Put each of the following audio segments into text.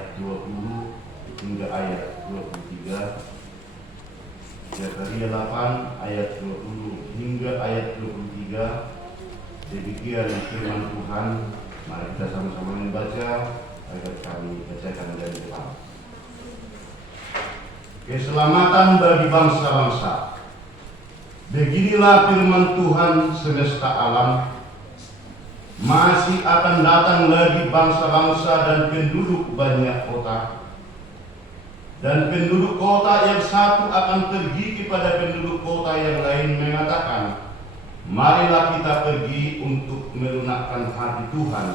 ayat 20 hingga ayat 23, Zakaria 8 ayat 20 hingga ayat 23. Demikian firman Tuhan. Mari kita sama-sama membaca ayat kami bacakan dari depan. Keselamatan bagi bangsa-bangsa. Beginilah firman Tuhan semesta alam. Masih akan datang lagi bangsa-bangsa dan penduduk banyak kota. Dan penduduk kota yang satu akan pergi kepada penduduk kota yang lain mengatakan, marilah kita pergi untuk melunakkan hati Tuhan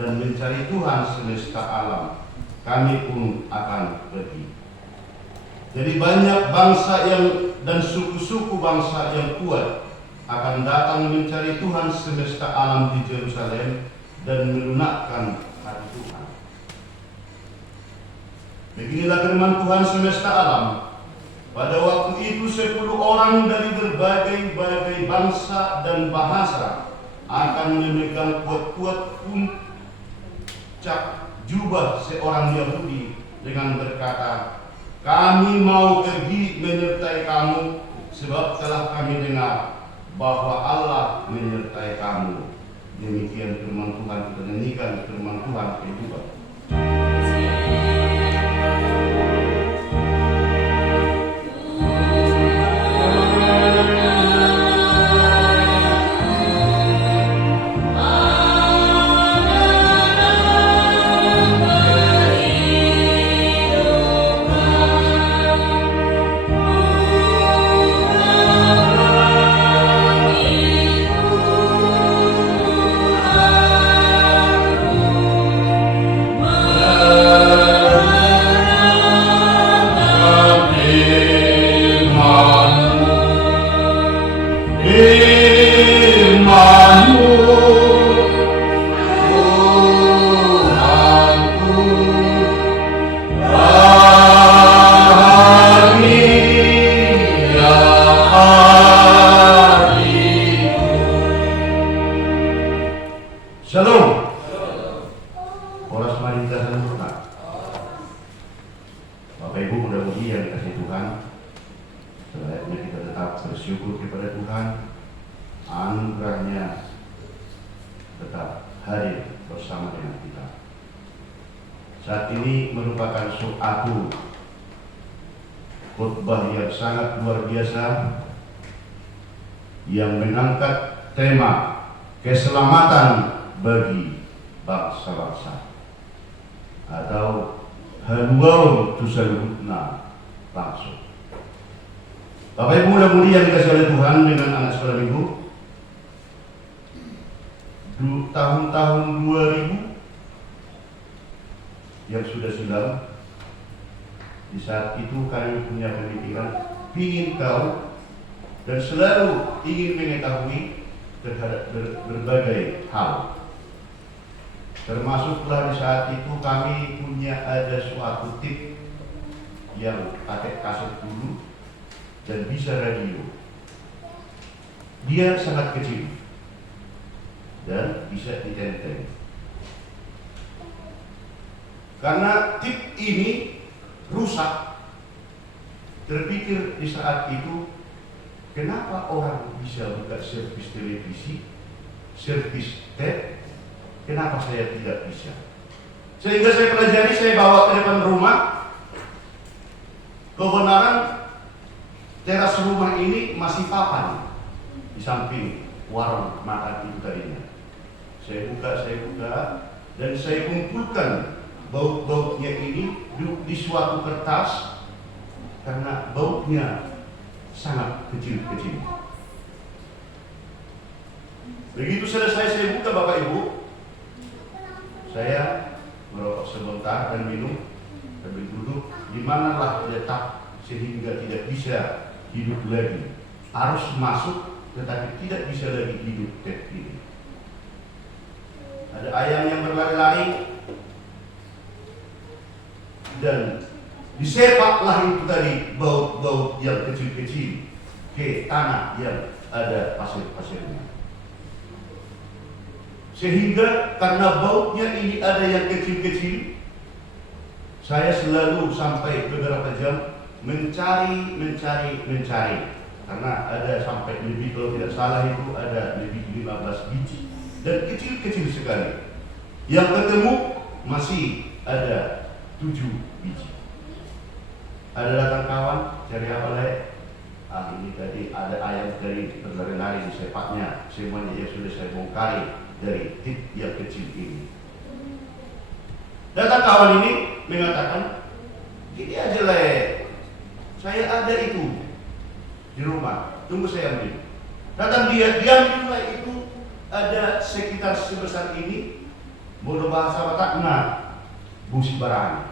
dan mencari Tuhan semesta alam. Kami pun akan pergi. Jadi banyak bangsa dan suku-suku bangsa yang kuat akan datang mencari Tuhan semesta alam di Yerusalem dan melunakkan hati Tuhan. Beginilah firman Tuhan semesta alam. Pada waktu itu 10 orang dari berbagai bangsa dan bahasa akan memegang kuat-kuat puncak jubah seorang Yahudi dengan berkata, kami mau pergi menyertai kamu, sebab telah kami dengar bahwa Allah menyertai kamu. Demikian firman Tuhan. Kita nyanyikan firman Tuhan kehidupan. Saat ini merupakan suatu khotbah yang sangat luar biasa yang mengangkat tema keselamatan bagi bangsa-bangsa atau haluau tusalutna langsung. Bapak Ibu mudah-mudahan dikasih oleh Tuhan dengan anak sekolah minggu tahun-tahun 2000 yang sudah silam. Di saat itu kami punya pemikiran ingin tahu dan selalu ingin mengetahui terhadap berbagai hal. Termasuklah di saat itu kami punya ada suatu tip yang pakai kaset dulu dan bisa radio. Dia sangat kecil dan bisa ditenteng. Karena tip ini rusak, terpikir di saat itu, kenapa orang bisa buka servis televisi, servis tape, kenapa saya tidak bisa? Sehingga saya pelajari, saya bawa ke depan rumah. Kebenaran teras rumah ini masih papan di samping warung makan itu tadinya. Saya buka, dan saya kumpulkan baut-bautnya ini di suatu kertas karena bautnya sangat kecil-kecil. Begitu selesai saya buka Bapak Ibu, saya merokok sebentar dan minum, sambil duduk. Di manalah letak sehingga tidak bisa hidup lagi. Arus masuk tetapi tidak bisa lagi hidup tek ini. Ada ayam yang berlari-lari dan disepaklah itu tadi baut-baut yang kecil-kecil ke tanah yang ada pasir-pasirnya. Sehingga karena bautnya ini ada yang kecil-kecil, Saya selalu sampai beberapa jam mencari, karena ada sampai lebih, kalau tidak salah itu ada lebih 15 biji dan kecil-kecil sekali. Yang ketemu masih ada 7 biji. Ada datang kawan, cari apa lagi? Ini tadi ada ayam tadi berlari-lari di sepaknya. Semuanya yang sudah saya bongkari dari tip yang kecil ini. Datang kawan ini mengatakan, gini aja lah, saya ada itu di rumah, tunggu saya ambil. Datang dia ambil itu, ada sekitar sebesar ini, bodoh bahasa Batak, busi barang.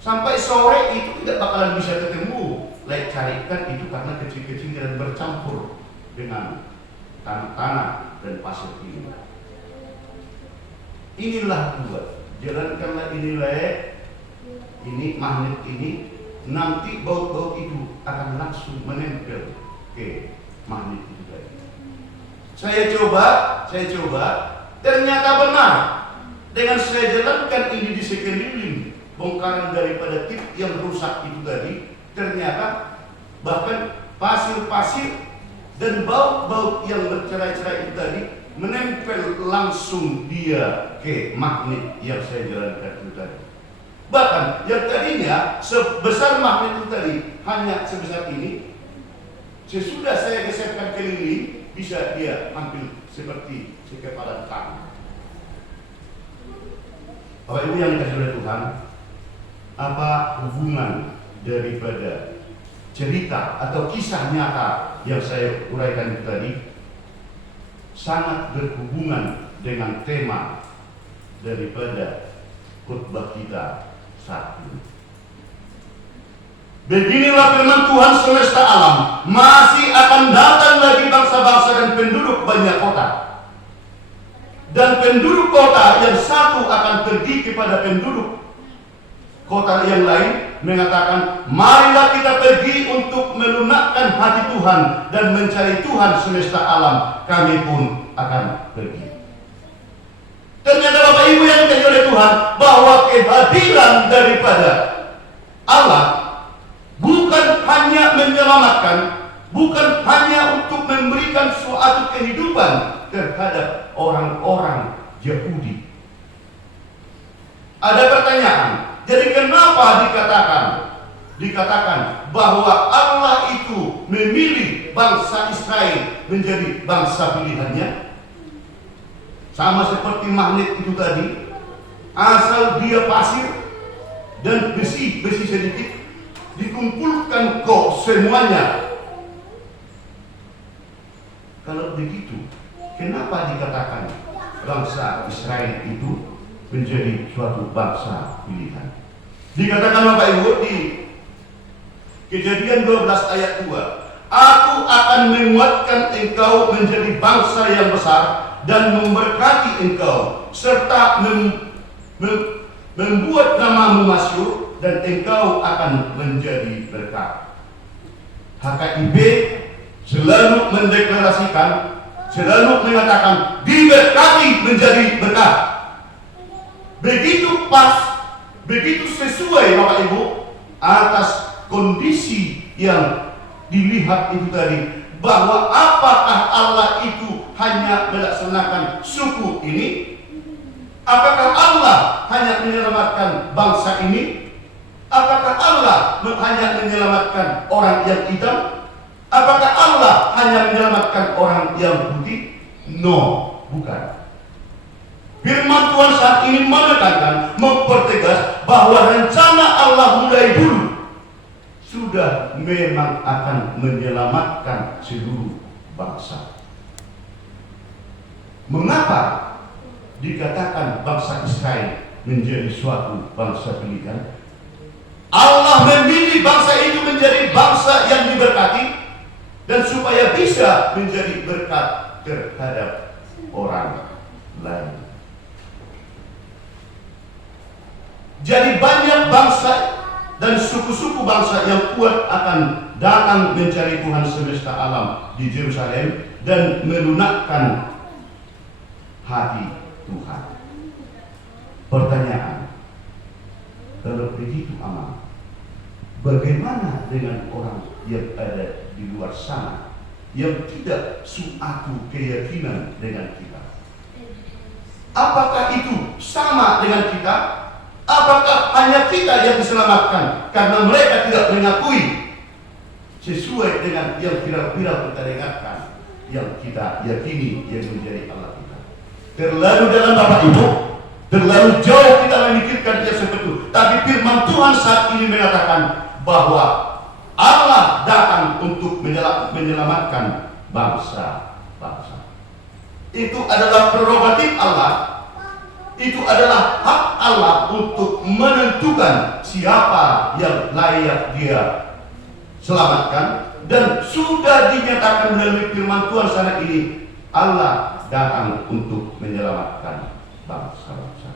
Sampai sore itu tidak bakalan bisa ketemu. Carikan itu karena kecil-kecil dan bercampur dengan tanah dan pasir ini. Inilah buat, jalankanlah ini magnet ini, nanti baut-baut itu akan langsung menempel ke magnet itu tadi. Saya coba, ternyata benar. Dengan saya jalankan ini di sekeliling bongkaran daripada tip yang rusak itu tadi, ternyata bahkan pasir-pasir dan baut-baut yang bercerai-cerai itu tadi menempel langsung dia ke magnet yang saya jalankan itu tadi. Bahkan yang tadinya sebesar magnet itu tadi hanya sebesar ini, sesudah saya geserkan keliling, bisa dia hampir seperti sekepalan tangan. Bapak Ibu yang dikasihi oleh Tuhan, apa hubungan daripada cerita atau kisah nyata yang saya uraikan itu tadi sangat berhubungan dengan tema daripada khotbah kita saat ini. Beginilah firman Tuhan semesta alam, masih akan datang lagi bangsa-bangsa dan penduduk banyak kota. Dan penduduk kota yang satu akan pergi kepada penduduk kota yang lain, mengatakan, marilah kita pergi untuk melunakkan hati Tuhan dan mencari Tuhan semesta alam, kami pun akan pergi. Ternyata Bapak Ibu yang dikasihi oleh Tuhan, bahwa kehadiran daripada Allah bukan hanya menyelamatkan, bukan hanya untuk memberikan suatu kehidupan terhadap orang-orang Yahudi. Ada pertanyaan, jadi kenapa dikatakan bahwa Allah itu memilih bangsa Israel menjadi bangsa pilihannya? Sama seperti magnet itu tadi, asal dia pasir dan besi sedikit dikumpulkan kok semuanya. Kalau begitu, kenapa dikatakan bangsa Israel itu menjadi suatu bangsa pilihan? Dikatakan Bapak Ibu di Kejadian 12 ayat 2, aku akan menguatkan engkau menjadi bangsa yang besar dan memberkati engkau, serta membuat namamu masyhur, dan engkau akan menjadi berkat. HKIB selalu mendeklarasikan, selalu mengatakan diberkati menjadi berkat. Begitu pas, begitu sesuai Bapak Ibu atas kondisi yang dilihat itu tadi, bahwa apakah Allah itu hanya melaksanakan suku ini? Apakah Allah hanya menyelamatkan bangsa ini? Apakah Allah hanya menyelamatkan orang yang hitam? Apakah Allah hanya menyelamatkan orang yang putih? No, bukan. Firman Tuhan saat ini menekankan, mempertegas bahwa rencana Allah mulai dulu sudah memang akan menyelamatkan seluruh bangsa. Mengapa dikatakan bangsa Israel menjadi suatu bangsa pilihan? Allah memilih bangsa itu menjadi bangsa yang diberkati dan supaya bisa menjadi berkat terhadap orang lain. Jadi banyak bangsa dan suku-suku bangsa yang kuat akan datang mencari Tuhan semesta alam di Yerusalem dan melunakkan hati Tuhan. Pertanyaan, aman. Bagaimana dengan orang yang ada di luar sana yang tidak suatu keyakinan dengan kita? Apakah itu sama dengan kita? Apakah hanya kita yang diselamatkan karena mereka tidak mengakui sesuai dengan yang viral-viral kita dengarkan, yang kita yakini yang menjadi Allah kita? Terlalu dalam Bapak Ibu, terlalu jauh kita memikirkan dia seperti itu. Tapi firman Tuhan saat ini mengatakan bahwa Allah datang untuk menyelamatkan bangsa-bangsa. Itu adalah prerogatif Allah. Itu adalah hak Allah untuk menentukan siapa yang layak dia selamatkan. Dan sudah dinyatakan melalui firman Tuhan saat ini, Allah datang untuk menyelamatkan bangsa-bangsa.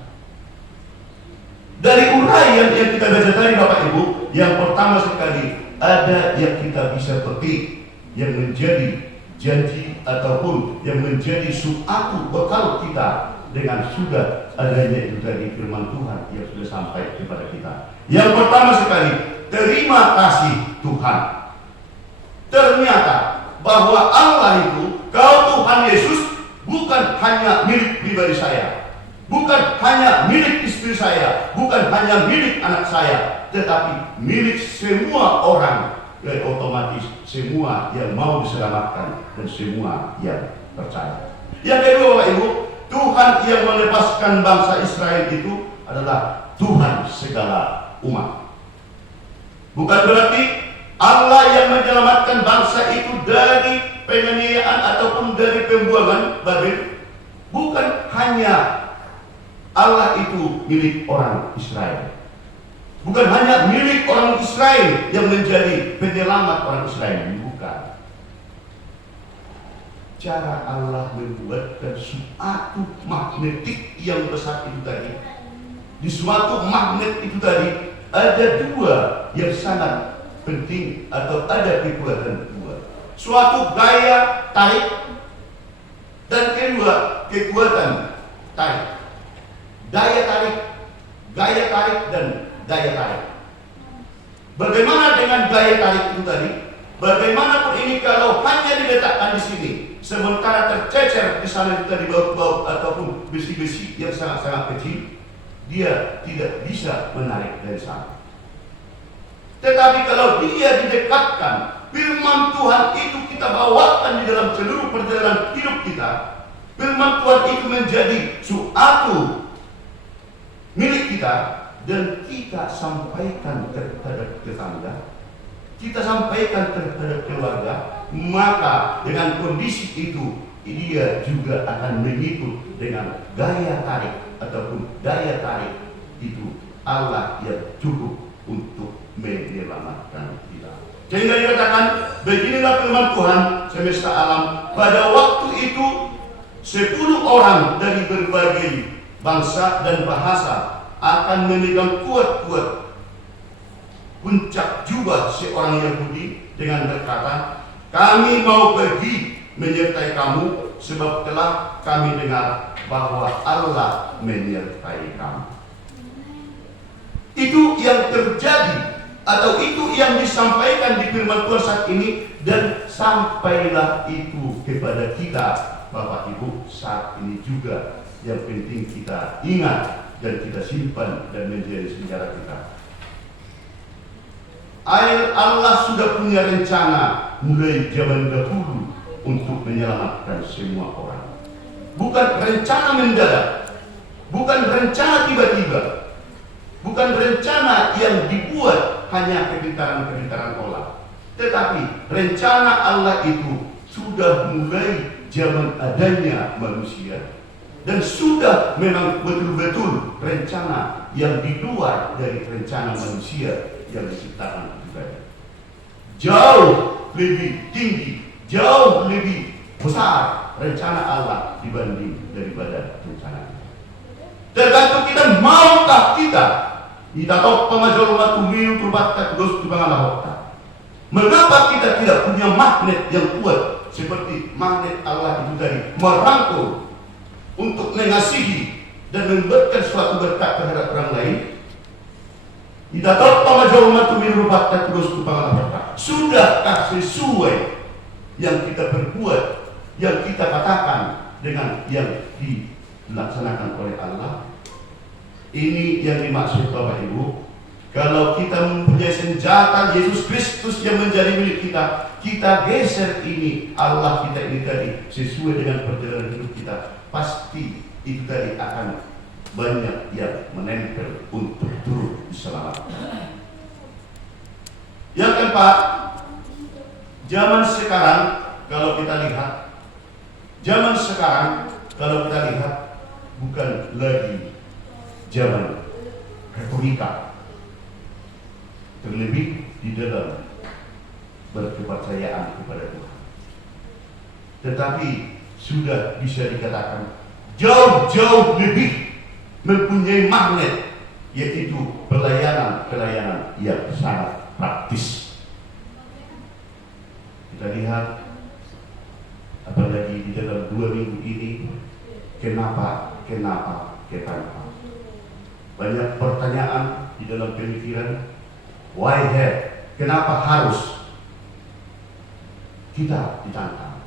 Dari uraian yang kita baca tadi Bapak Ibu, yang pertama sekali ada yang kita bisa petik yang menjadi janji ataupun yang menjadi suatu bekal kita dengan sudah adanya itu tadi firman Tuhan yang sudah sampai kepada kita. Yang pertama sekali, terima kasih Tuhan. Ternyata bahwa Allah itu, kau Tuhan Yesus, bukan hanya milik pribadi saya, bukan hanya milik istri saya, bukan hanya milik anak saya, tetapi milik semua orang, dan otomatis semua yang mau diselamatkan dan semua yang percaya. Yang kedua Bapak Ibu, Tuhan yang melepaskan bangsa Israel itu adalah Tuhan segala umat. Bukan berarti Allah yang menyelamatkan bangsa itu dari penganiayaan ataupun dari pembuangan Babel. Bukan hanya Allah itu milik orang Israel. Bukan hanya milik orang Israel yang menjadi penyelamat orang Israel. Bukan. Cara Allah membuatkan suatu magnetik yang besar itu tadi. Di suatu magnet itu tadi ada dua yang sangat penting atau ada kekuatan dua. Suatu gaya tarik dan kedua kekuatan tarik. Daya tarik, dan daya tarik. Bagaimana dengan daya tarik itu tadi? Bagaimanapun ini kalau hanya diletakkan di sini, sementara tercecer di sana kita di baut-baut ataupun besi-besi yang sangat-sangat kecil, dia tidak bisa menarik dari sana. Tetapi kalau dia didekatkan, firman Tuhan itu kita bawakan di dalam seluruh perjalanan hidup kita. Firman Tuhan itu menjadi suatu milik kita dan kita sampaikan terhadap tetangga, kita sampaikan terhadap keluarga, maka dengan kondisi itu dia juga akan mengikut dengan gaya tarik ataupun daya tarik itu Allah yang cukup untuk menyelamatkan kita. Sehingga dikatakan, beginilah firman Tuhan semesta alam, pada waktu itu 10 orang dari berbagai bangsa dan bahasa akan memegang kuat-kuat puncak jubah seorang Yahudi dengan berkata, kami mau pergi menyertai kamu sebab telah kami dengar bahwa Allah menyertai kamu. Itu yang terjadi atau itu yang disampaikan di firman Tuhan saat ini, dan sampailah itu kepada kita Bapak Ibu saat ini juga. Yang penting kita ingat dan kita simpan dan menjadi sejarah kita. Allah sudah punya rencana mulai zaman dahulu untuk menyelamatkan semua orang. Bukan rencana mendadak, bukan rencana tiba-tiba, bukan rencana yang dibuat hanya kebintaran-kebintaran olah. Tetapi rencana Allah itu sudah mulai zaman adanya manusia, dan sudah memang betul-betul rencana yang di luar dari rencana manusia yang diciptakan itu tadi. Jauh lebih tinggi, jauh lebih besar rencana Allah dibanding daripada rencana kita. Tergantung kita maukah kita tahu pemajol matu miu turbatka terus di bangala. Mengapa kita tidak punya magnet yang kuat seperti magnet Allah itu tadi, merangkul untuk mengasihi dan memberikan suatu berkat terhadap orang lain? Ida topa majau matu mirubat tak terus kupangalapat. Sudahkah sesuai yang kita perbuat, yang kita katakan dengan yang dilaksanakan oleh Allah? Ini yang dimaksud Bapak Ibu. Kalau kita mempunyai senjata Yesus Kristus yang menjadi milik kita, kita geser ini Allah kita ini tadi sesuai dengan perjalanan hidup kita, pasti itu tadi akan banyak yang menempel untuk turut diselamatkan. Yang keempat, zaman sekarang kalau kita lihat bukan lagi zaman retorika, terlebih di dalam berkepercayaan kepada Tuhan, tetapi sudah bisa dikatakan jauh-jauh lebih mempunyai magnet, yaitu pelayanan yang sangat praktis. Kita lihat apalagi di dalam 2 minggu ini, kenapa banyak pertanyaan di dalam pemikiran. Why have? Kenapa harus kita ditantang?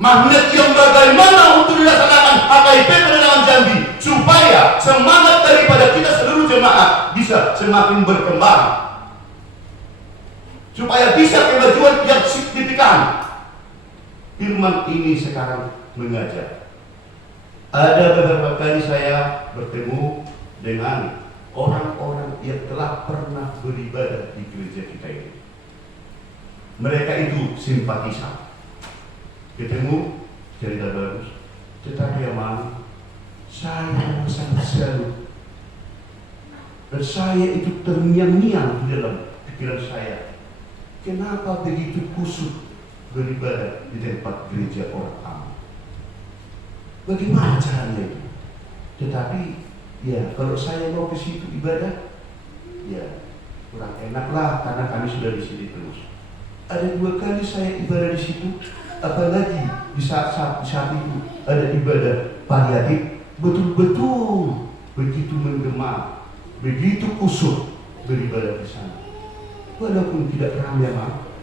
Magnet yang bagaimana untuk dilaksanakan HKIP Penenangan Jambi supaya semangat daripada kita seluruh jemaat bisa semakin berkembang, supaya bisa kemajuan yang signifikan. Firman ini sekarang mengajak. Ada beberapa kali saya bertemu dengan orang-orang yang telah pernah beribadah di gereja kita ini. Mereka itu simpatisan. Ketemu cerita bagus, tetapi yang saya sangat salut, dan saya itu terngiang-ngiang di dalam pikiran saya. Kenapa begitu kusut beribadah di tempat gereja orang awam? Bagaimana caranya itu? Tetapi ya, kalau saya mau ke situ ibadah, ya kurang enak lah karena kami sudah di sini terus. Ada 2 kali saya ibadah di situ, apalagi di saat itu ada ibadah paliatif, betul-betul begitu menggema, begitu kusut beribadah di sana. Walaupun tidak ramai,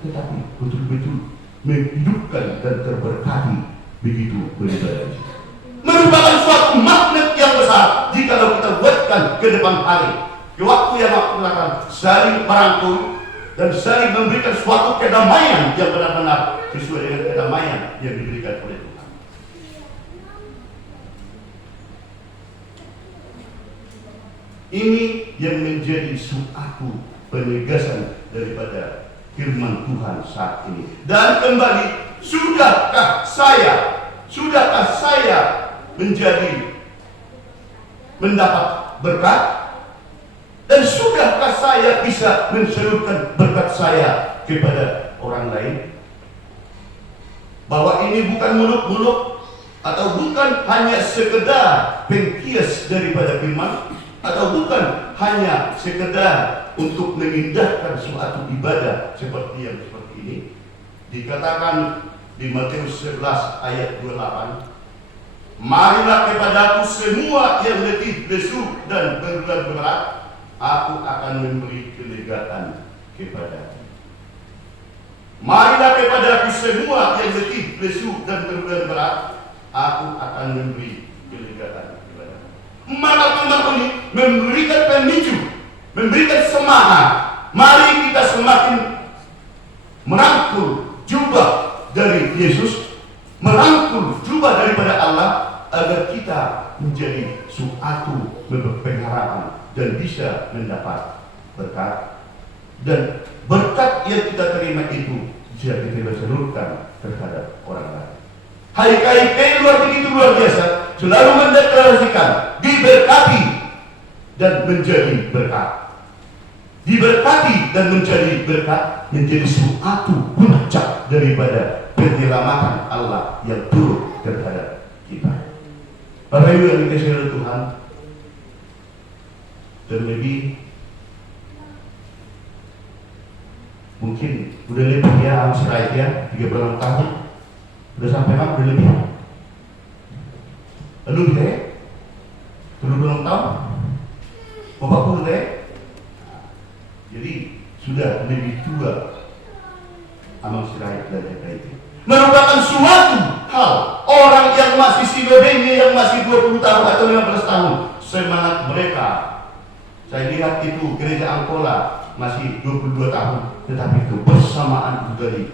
tetapi betul-betul menghidupkan dan terberkati begitu beribadah di sana. Merupakan suatu magnet yang besar jika kita buatkan ke depan hari, ke waktu yang akan saling merangkul dan saling memberikan suatu kedamaian yang benar-benar sesuai dengan kedamaian yang diberikan oleh Tuhan. Ini yang menjadi suatu penegasan daripada firman Tuhan saat ini. Dan kembali, sudahkah saya mendapat berkat, dan sudahkah saya bisa mensalurkan berkat saya kepada orang lain? Bahwa ini bukan muluk-muluk atau bukan hanya sekedar pengkias daripada firman, atau bukan hanya sekedar untuk mengindahkan suatu ibadah seperti ini. Dikatakan di Matius 11 ayat 28, marilah kepadaku semua yang letih, lesu, dan berat, aku akan memberi kelegaan kepadamu. Marilah kepadaku semua yang letih, lesu, dan berat, aku akan memberi kelegaan kepadamu. Maka firman ini memberikan pemicu, memberikan semangat. Mari kita semakin merangkul jubah dari Yesus, merangkul jubah daripada Allah, agar kita menjadi suatu pengharapan dan bisa mendapat berkat. Dan berkat yang kita terima itu bisa kita salurkan terhadap orang lain. HKIP luar biasa, selalu mendeklarasikan diberkati dan menjadi berkat. Diberkati dan menjadi berkat, menjadi suatu puncak daripada penyelamatan Allah yang turut terhadap kita. Bapak Ibu yang dikasihi oleh Tuhan, terlebih mungkin udah lebih ya Amsrait ya, 36 tahun udah sampai kan, udah lebih lalu gitu ya 36 tahun 40 deh. sudah lebih tua Amang Sirait dan itu merupakan suatu hal. Orang yang masih sibedenya, yang masih 20 tahun atau 15 tahun, semangat mereka, saya lihat itu gereja Angkola masih 22 tahun, tetapi kebersamaan dari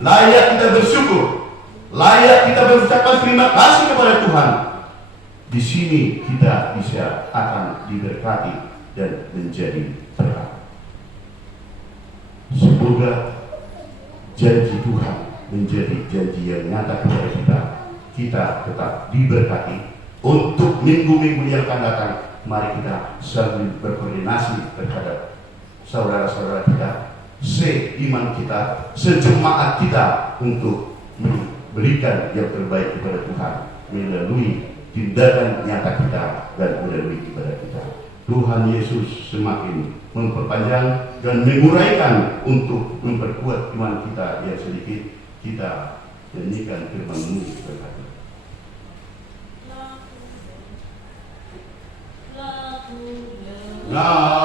layak kita bersyukur, layak kita berucapkan terima kasih kepada Tuhan. Di sini kita bisa akan diberkati dan menjadi berkat. Semoga janji Tuhan menjadi janji yang nyata kepada kita. Kita tetap diberkati untuk minggu-minggu yang akan datang. Mari kita saling berkoordinasi terhadap saudara-saudara kita, seiman kita, sejemaat kita, untuk memberikan yang terbaik kepada Tuhan melalui tindakan nyata kita dan melalui ibadah kita. Tuhan Yesus semakin memperpanjang dan menguraikan untuk memperkuat iman kita yang sedikit. Kita nyanyikan firman-Mu berkata. Nah